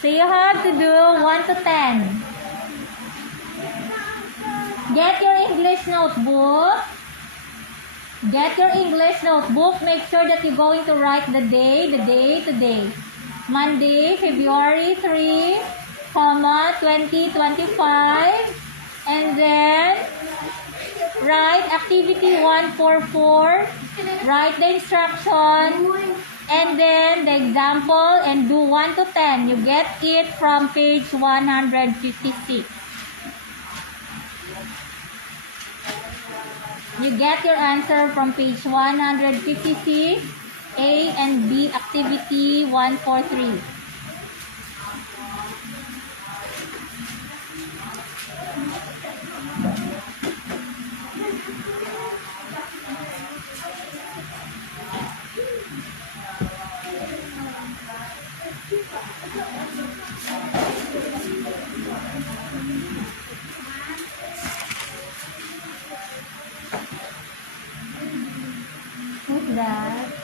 So you have to do 1 to 10. Get your English notebook. Get your English notebook. Make sure that you're going to write the day, today. Monday, February 3, 2025. And then, write activity 144. Write the instruction. And then, the example. And do 1 to 10. You get it from page 156. You get your answer from page 156, A and B, activity 143. Who's that?